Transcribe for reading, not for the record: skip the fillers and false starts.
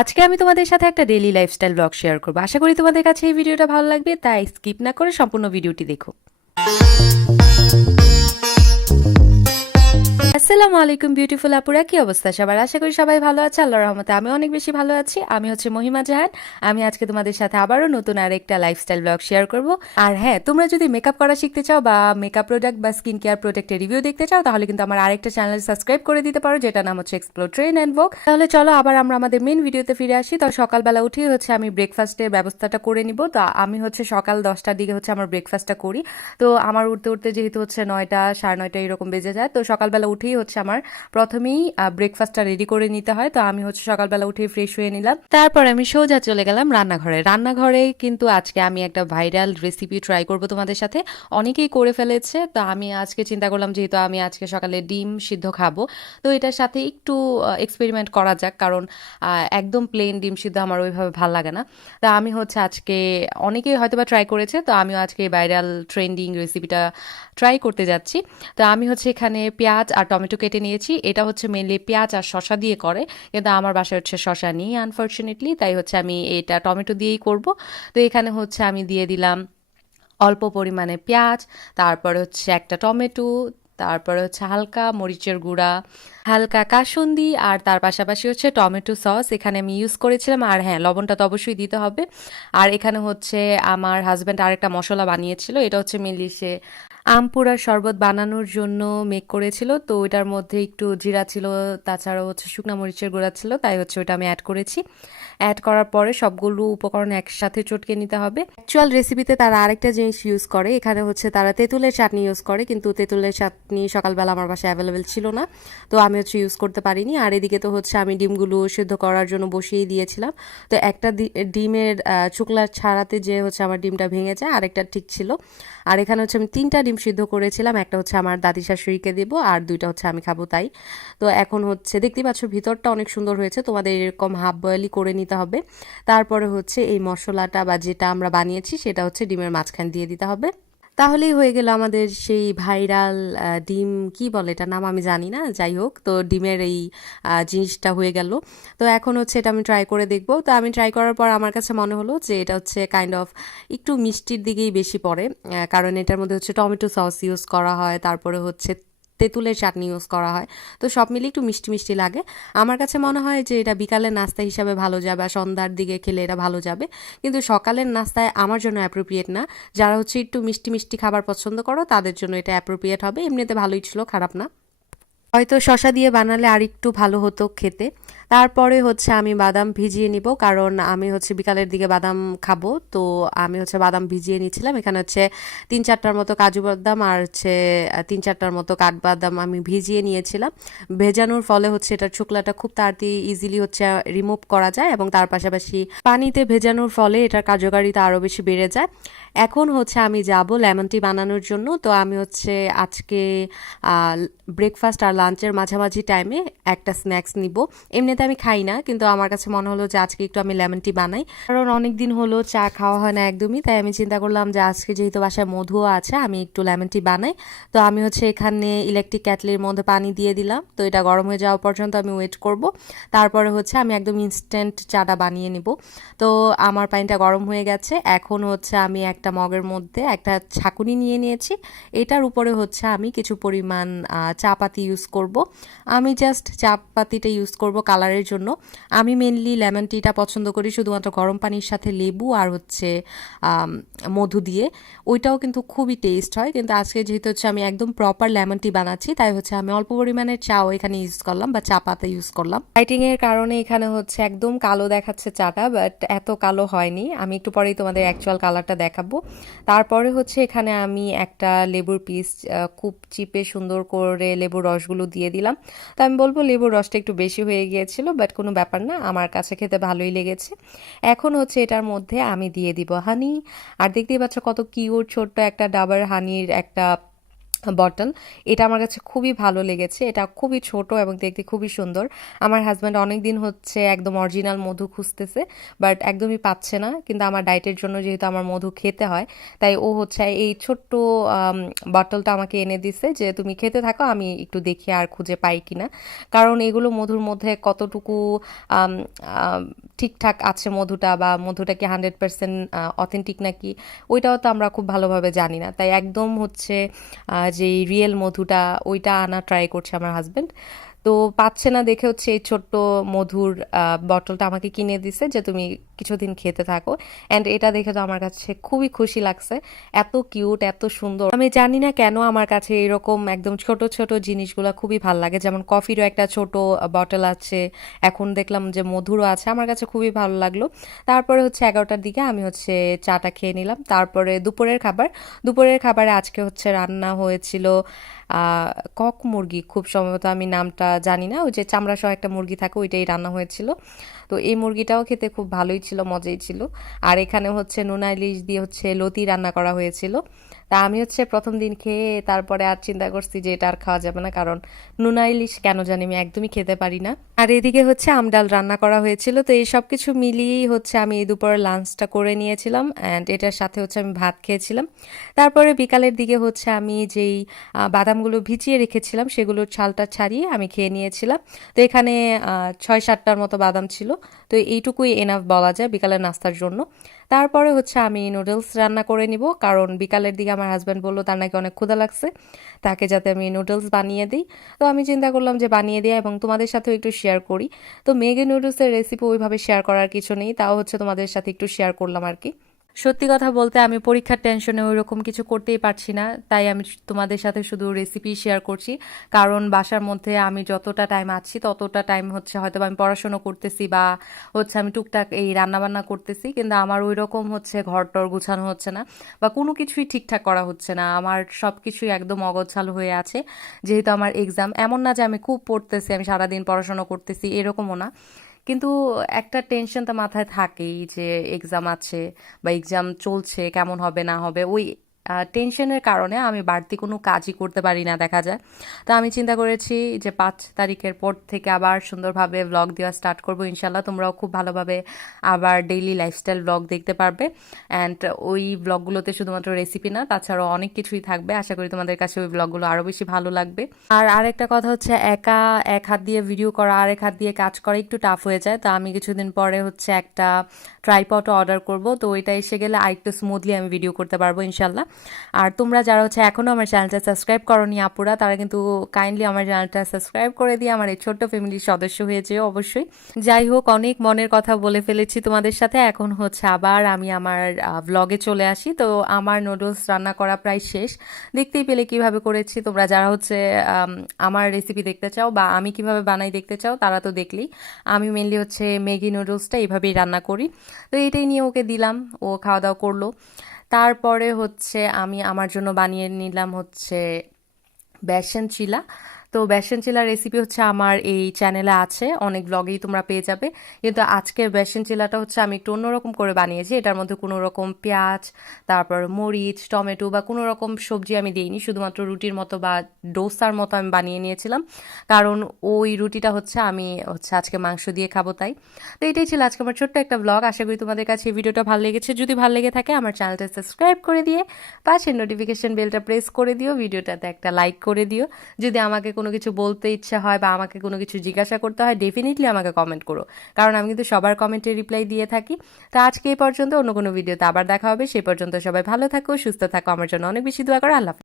আজকে আমি তোমাদের সাথে একটা ডেইলি লাইফস্টাইল ব্লগ শেয়ার করব। আশা করি তোমাদের কাছে এই ভিডিওটা ভালো লাগবে, তাই স্কিপ না করে সম্পূর্ণ ভিডিওটি দেখো। আসসালামু আলাইকুম বিউটিফুল আপুরা, কি অবস্থা সবার? আশা করি সবাই ভালো আছে, আল্লাহর রহমতে আমি অনেক বেশি ভালো আছি। আমি হচ্ছে মহিমা জাহান। আমি আজকে তোমাদের সাথে আবারও নতুন আরেকটা লাইফস্টাইল ব্লগ শেয়ার করব। আর হ্যাঁ, তোমরা যদি মেকআপ করা শিখতে চাও বা মেকআপ প্রোডাক্ট বা স্কিন কেয়ার প্রোডাক্টের রিভিউ দেখতে চাও, তাহলে কিন্তু আমার আরেকটা চ্যানেল সাবস্ক্রাইব করে দিতে পারো, যেটা নাম হচ্ছে এক্সপ্লোর ট্রেন অ্যান্ড ওয়াক। তাহলে চলো আবার আমরা আমাদের মেন ভিডিওতে ফিরে আসি। তো সকালবেলা উঠেই হচ্ছে আমি ব্রেকফাস্টের ব্যবস্থাটা করে নিব। তো আমি হচ্ছে সকাল 10টার দিকে হচ্ছে আমার ব্রেকফাস্টটা করি। তো আমার উঠতে উঠতে যেহেতু হচ্ছে 9টা 9:30 এরকম বেজে যায়, তো সকালবেলা উঠেই হচ্ছে আমার প্রথমেই ব্রেকফাস্টটা রেডি করে নিতে হয়। তো আমি হচ্ছে সকালবেলা উঠে ফ্রেশ হয়ে নিলাম, তারপর আমি সোজা চলে গেলাম রান্নাঘরে কিন্তু আজকে আমি একটা ভাইরাল রেসিপি ট্রাই করব তোমাদের সাথে। অনেকেই করে ফেলেছে, তো আমি আজকে চিন্তা করলাম যেহেতু আমি আজকে সকালে ডিম সিদ্ধ খাবো, তো এটার সাথে একটু এক্সপেরিমেন্ট করা যাক, কারণ একদম প্লেন ডিম সিদ্ধ আমার ওইভাবে ভাল লাগে না। তা আমি হচ্ছে আজকে, অনেকেই হয়তো বা ট্রাই করেছে, তো আমিও আজকে ভাইরাল ট্রেন্ডিং রেসিপিটা ট্রাই করতে যাচ্ছি। তো আমি হচ্ছে এখানে পেঁয়াজ আর টমেটো কেটে নিয়েছি। এটা হচ্ছে মেনলি পেঁয়াজ আর শসা দিয়ে করে, কিন্তু আমার বাসায় হচ্ছে শসা নেই আনফর্চুনেটলি, তাই হচ্ছে আমি এটা টমেটো দিয়েই করব। তো এখানে হচ্ছে আমি দিয়ে দিলাম অল্প পরিমাণে পেঁয়াজ, তারপরে হচ্ছে একটা টমেটো, তারপরে হচ্ছে হালকা মরিচের গুঁড়া, হালকা কাসুন্দি, আর তার পাশাপাশি হচ্ছে টমেটো সস এখানে আমি ইউজ করেছিলাম। আর হ্যাঁ, লবণটা তো অবশ্যই দিতে হবে। আর এখানে হচ্ছে আমার হাজব্যান্ড আরেকটা মশলা বানিয়েছিল, এটা হচ্ছে মেনলি সে আম পোড়ার শরবত বানানোর জন্য মেক করেছিল। তো ওইটার মধ্যে একটু জিরা ছিল, তাছাড়াও হচ্ছে শুকনা মরিচের গুঁড়া ছিল, তাই হচ্ছে ওইটা আমি অ্যাড করেছি। অ্যাড করার পরে সবগুলো উপকরণ একসাথে চটকে নিতে হবে। অ্যাকচুয়াল রেসিপিতে তারা আরেকটা জিনিস ইউজ করে, এখানে হচ্ছে তারা তেঁতুলের চাটনি ইউজ করে, কিন্তু তেঁতুলের চাটনি সকালবেলা আমার বাসায় অ্যাভেলেবেল ছিল না, তো আমি হচ্ছে ইউজ করতে পারিনি। আর এদিকে তো হচ্ছে আমি ডিমগুলো সিদ্ধ করার জন্য বসিয়ে দিয়েছিলাম। তো একটা ডিমের চুকলা ছাড়াতে যে হচ্ছে আমার ডিমটা ভেঙে যায়, আরেকটা ঠিক ছিল। আর এখানে হচ্ছে আমি 3টা ডিম সিদ্ধ করেছিলাম, একটা হচ্ছে আমার দাদি শাশুড়িকে দেবো আর 2টা হচ্ছে আমি খাবো তাই। তো এখন হচ্ছে দেখতেই পাচ্ছ ভিতরটা অনেক সুন্দর হয়েছে, তোমাদের এরকম হাফ বয়েলই করে নিতে হবে। তারপরে হচ্ছে এই মশলাটা বা যেটা আমরা বানিয়েছি সেটা হচ্ছে ডিমের মাঝখান দিয়ে দিতে হবে। তাহলেই হয়ে গেল আমাদের সেই ভাইরাল ডিম, কি বলে এটা নাম আমি জানি না, যাই হোক, তো ডিমের এই জিনিসটা হয়ে গেল। তো এখন হচ্ছে এটা আমি ট্রাই করে দেখবো। তো আমি ট্রাই করার পর আমার কাছে মনে হলো যে এটা হচ্ছে কাইন্ড অফ একটু মিষ্টির দিকেই বেশি পড়ে, কারণ এটার মধ্যে হচ্ছে টমেটো সস ইউজ করা হয়, তারপরে হচ্ছে তেঁতুলের চাটনি ইউজ করা হয়। তো সব মিলিয়ে একটু মিষ্টি মিষ্টি লাগে। আমার কাছে মনে হয় যে এটা বিকালের নাস্তা হিসাবে ভালো যাবে, আর সন্ধ্যার দিকে খেলে এটা ভালো যাবে, কিন্তু সকালের নাস্তায় আমার জন্য অ্যাপ্রোপ্রিয়েট না। যারা হচ্ছে একটু মিষ্টি মিষ্টি খাবার পছন্দ করো তাদের জন্য এটা অ্যাপ্রোপ্রিয়েট হবে। এমনিতে ভালোই ছিল, খারাপ না। হয়তো শসা দিয়ে বানালে আর একটু ভালো হতো খেতে। তারপরে হচ্ছে আমি বাদাম ভিজিয়ে নিব, কারণ আমি হচ্ছে বিকালের দিকে বাদাম খাবো। তো আমি হচ্ছে বাদাম ভিজিয়ে নিচ্ছিলাম। এখানে হচ্ছে 3-4টার মতো কাজু বাদাম আর হচ্ছে 3-4টার মতো কাঠবাদাম আমি ভিজিয়ে নিয়েছিলাম। ভেজানোর ফলে হচ্ছে এটার শুকলাটা খুব তাড়াতাড়ি ইজিলি হচ্ছে রিমুভ করা যায়, এবং তার পাশাপাশি পানিতে ভেজানোর ফলে এটার কার্যকারিতা আরও বেশি বেড়ে যায়। এখন হচ্ছে আমি যাব লেমন টি বানানোর জন্য। তো আমি হচ্ছে আজকে ব্রেকফাস্ট আর লাঞ্চের মাঝামাঝি টাইমে একটা স্ন্যাক্স নিব। এমনিতে আমি খাই না, কিন্তু আমার কাছে মনে হলো যে আজকে একটু আমি লেমন টি বানাই, কারণ অনেক দিন হলো চা খাওয়া হয় না একদমই। তাই আমি চিন্তা করলাম যে আজকে যেহেতু বাসায় মধুও আছে, আমি একটু লেমন টি বানাই। তো আমি হচ্ছে এখানে ইলেকট্রিক ক্যাটলির মধ্যে পানি দিয়ে দিলাম। তো এটা গরম হয়ে যাওয়া পর্যন্ত আমি ওয়েট করব। তারপরে হচ্ছে আমি একদম ইনস্ট্যান্ট চাটা বানিয়ে নিব। তো আমার পানিটা গরম হয়ে গেছে। এখন হচ্ছে আমি একটা মগের মধ্যে একটা ছাঁকুনি নিয়ে নিয়েছি। এটার উপরে হচ্ছে আমি কিছু পরিমাণ চা পাতি ইউজ করব। আমি জাস্ট চা পাতিটা ইউজ করব কালারের জন্য। আমি মেনলি লেমন টিটা পছন্দ করি শুধুমাত্র গরম পানির সাথে লেবু আর হচ্ছে মধু দিয়ে। ওইটাও কিন্তু খুবই টেস্ট হয়, কিন্তু আজকে যেহেতু হচ্ছে আমি একদম প্রপার লেমন টি বানাচ্ছি, তাই হচ্ছে আমি অল্প পরিমাণের চাও এখানে ইউজ করলাম বা চা পাতা ইউজ করলাম। লাইটিং এর কারণে এখানে হচ্ছে একদম কালো দেখাচ্ছে চাটা, বাট এত কালো হয়নি। আমি একটু পরেই তোমাদের অ্যাকচুয়াল কালারটা দেখাবো। তারপরে হচ্ছে এখানে আমি একটা লেবুর পিস খুব চিপে সুন্দর করে লেবুর রসগুলো দিয়ে দিলাম। তো আমি বলবো লেবুর রসটা একটু বেশি হয়ে গিয়েছিল, বাট কোনো ব্যাপার না, আমার কাছে খেতে ভালোই লেগেছে। এখন হচ্ছে এটার মধ্যে আমি দিয়ে দিব হানি। আর দেখতেই পাচ্ছ কত কিউট ছোট্ট একটা ডাবার হানির একটা বটল। এটা আমার কাছে খুবই ভালো লেগেছে। এটা খুবই ছোট এবং দেখতে খুবই সুন্দর। আমার হাজব্যান্ড অনেকদিন হচ্ছে একদম অরিজিনাল মধু খুঁজতেছে, বাট একদমই পাচ্ছে না। কিন্তু আমার ডায়েটের জন্য যেহেতু আমার মধু খেতে হয়, তাই ও হচ্ছে এই ছোট্ট বটলটা আমাকে এনে দিছে যে তুমি খেতে থাকো, আমি একটু দেখি আর খুঁজে পাই কিনা। কারণ এগুলো মধুর মধ্যে কতটুকু আম, আম, ঠিকঠাক আছে মধুটা, বা মধুটা কি 100% অথেন্টিক নাকি, ওইটাও তো আমরা খুব ভালোভাবে জানি না। তাই একদম হচ্ছে যেই রিয়েল মধুটা ওইটা আনা ট্রাই করছে আমার হাজবেন্ড। তো পাচ্ছে না দেখে হচ্ছে এই ছোট্ট মধুর বটলটা আমাকে কিনে দিছে যে তুমি কিছুদিন খেতে থাকো। অ্যান্ড এটা দেখে তো আমার কাছে খুবই খুশি লাগছে। এত কিউট, এত সুন্দর। আমি জানি না কেন আমার কাছে এরকম একদম ছোট ছোট জিনিসগুলো খুবই ভাল লাগে। যেমন কফিরও একটা ছোট বটল আছে, এখন দেখলাম যে মধুরও আছে, আমার কাছে খুবই ভালো লাগলো। তারপরে হচ্ছে 11টার দিকে আমি হচ্ছে চাটা খেয়ে নিলাম। তারপরে দুপুরের খাবারে আজকে হচ্ছে রান্না হয়েছিল কক মুরগি, খুব সম্ভবত, আমি নামটা জানি না, ওই যে চামড়া সহ একটা মুরগি থাকে, ওইটাই রান্না হয়েছিল। তো এই মুরগিটাও খেতে খুব ভালোই ছিল, মজাই ছিল। আর এখানে হচ্ছে নোনা ইলিশ দিয়ে হচ্ছে লতি রান্না করা হয়েছিল। তা আমি হচ্ছে প্রথম দিন খেয়ে তারপরে আর চিন্তা করছি যে এটা আর খাওয়া যাবে না, কারণ নোনা ইলিশ কেন জানি আমি একদমই খেতে পারি না। আর এদিকে হচ্ছে আমডাল রান্না করা হয়েছিল। তো এই সব কিছু মিলিয়েই হচ্ছে আমি এই দুপুরের লাঞ্চটা করে নিয়েছিলাম, অ্যান্ড এটার সাথে হচ্ছে আমি ভাত খেয়েছিলাম। তারপরে বিকালের দিকে হচ্ছে আমি যেই বাদামগুলো ভিজিয়ে রেখেছিলাম সেগুলোর ছালটা ছাড়িয়ে আমি খেয়ে নিয়েছিলাম। তো এখানে 6-7টার মতো বাদাম ছিল। তো এইটুকুই এনাফ বলা যায় বিকালের নাস্তার জন্য। তারপরে হচ্ছে আমি নুডলস রান্না করে নিব, কারণ বিকালের দিকে আমার হাজব্যান্ড বললো তার নাকি অনেক ক্ষুধা লাগছে, তাকে যাতে আমি নুডলস বানিয়ে দিই। তো আমি চিন্তা করলাম যে বানিয়ে দিই এবং তোমাদের সাথেও একটু শেয়ার করি। তো ম্যাগি নুডলসের রেসিপি ওইভাবে শেয়ার করার কিছু নেই, তাও হচ্ছে তোমাদের সাথে একটু শেয়ার করলাম আর কি। সত্যি কথা বলতে আমি পরীক্ষার টেনশনে ওইরকম কিছু করতেই পারছি না, তাই আমি তোমাদের সাথে শুধু রেসিপি শেয়ার করছি। কারণ বাসার মধ্যে আমি যতটা টাইম আছি ততটা টাইম হচ্ছে হয়তো আমি পড়াশোনা করতেছি, বা হচ্ছে আমি টুকটাক এই রান্নাবান্না করতেছি, কিন্তু আমার ওই রকম হচ্ছে ঘর টর গুছানো হচ্ছে না, বা কোনো কিছুই ঠিকঠাক করা হচ্ছে না। আমার সব কিছুই একদম অগোছালো হয়ে আছে, যেহেতু আমার এক্সাম। এমন না যে আমি খুব পড়তেছি, আমি সারাদিন পড়াশোনা করতেছি, এরকমও না। কিন্তু একটা টেনশন তো মাথায় থাকেই যে এক্সাম আছে বা এক্সাম চলছে, কেমন হবে না হবে, ওই টেনশনের কারণে আমি বাড়তি কোনো কাজই করতে পারি না দেখা যায়। তো আমি চিন্তা করেছি যে 5 তারিখের পর থেকে আবার সুন্দরভাবে ব্লগ দেওয়া স্টার্ট করবো ইনশাল্লাহ। তোমরাও খুব ভালোভাবে আবার ডেইলি লাইফস্টাইল ব্লগ দেখতে পারবে। অ্যান্ড ওই ব্লগগুলোতে শুধুমাত্র রেসিপি না, তাছাড়াও অনেক কিছুই থাকবে। আশা করি তোমাদের কাছে ওই ব্লগগুলো আরও বেশি ভালো লাগবে। আর আরেকটা কথা হচ্ছে, একা এক হাত দিয়ে ভিডিও করা আর এক হাত দিয়ে কাজ করা একটু টাফ হয়ে যায়। তো আমি কিছুদিন পরে হচ্ছে একটা ট্রাইপডও অর্ডার করব, তো ওইটা এসে গেলে আরেকটু স্মুথলি আমি ভিডিও করতে পারবো ইনশাল্লাহ। আর তোমরা যারা হচ্ছে এখনও আমার চ্যানেলটা সাবস্ক্রাইব করোনি আপুরা, তারা কিন্তু কাইন্ডলি আমার চ্যানেলটা সাবস্ক্রাইব করে দিয়ে আমার এই ছোট্ট ফ্যামিলির সদস্য হয়ে যেও অবশ্যই। যাই হোক, অনেক মনের কথা বলে ফেলেছি তোমাদের সাথে। এখন হচ্ছে আবার আমি আমার ব্লগে চলে আসি। তো আমার নুডলস রান্না করা প্রায় শেষ। দেখতেই পেলে কিভাবে করেছি। তোমরা যারা হচ্ছে আমার রেসিপি দেখতে চাও বা আমি কিভাবে বানাই দেখতে চাও, তারা তো দেখলেই। আমি মেনলি হচ্ছে ম্যাগি নুডলসটা এইভাবেই রান্না করি। তো এটাই নিয়ে ওকে দিলাম, ও খাওয়া দাওয়া করলো। তারপরে হচ্ছে আমি আমার জন্য বানিয়ে নিলাম হচ্ছে বেসন চিলা। তো বেসন চিলার রেসিপি হচ্ছে আমার এই চ্যানেলে আছে, অনেক ব্লগেই তোমরা পেয়ে যাবে। কিন্তু আজকের বেসন চিলাটা হচ্ছে আমি একটু অন্যরকম করে বানিয়েছি। এটার মধ্যে কোনো রকম পেঁয়াজ, তারপর মরিচ, টমেটো বা কোনো রকম সবজি আমি দিইনি। শুধুমাত্র রুটির মতো বা ডোসার মতো আমি বানিয়ে নিয়েছিলাম, কারণ ওই রুটিটা হচ্ছে আমি হচ্ছে আজকে মাংস দিয়ে খাবো তাই। তো এটাই ছিল আজকে আমার ছোট্ট একটা ব্লগ। আশা করি তোমাদের কাছে এই ভিডিওটা ভালো লেগেছে। যদি ভালো লেগে থাকে আমার চ্যানেলটা সাবস্ক্রাইব করে দিয়ে পাশের নোটিফিকেশন বেলটা প্রেস করে দিও, ভিডিওটাতে একটা লাইক করে দিও। যদি আমাকে কোনো কিছু বলতে ইচ্ছে হয় বা আমাকে কোনো কিছু জিজ্ঞাসা করতে হয়, ডেফিনেটলি আমাকে কমেন্ট করো, কারণ আমি কিন্তু সবার কমেন্টে রিপ্লাই দিয়ে থাকি। তো আজকে এই পর্যন্ত, অন্য কোনো ভিডিওতে আবার দেখা হবে। সেই পর্যন্ত সবাই ভালো থাকো, সুস্থ থাকো, আমার জন্য অনেক বেশি দোয়া করো। আল্লাহ হাফেজ।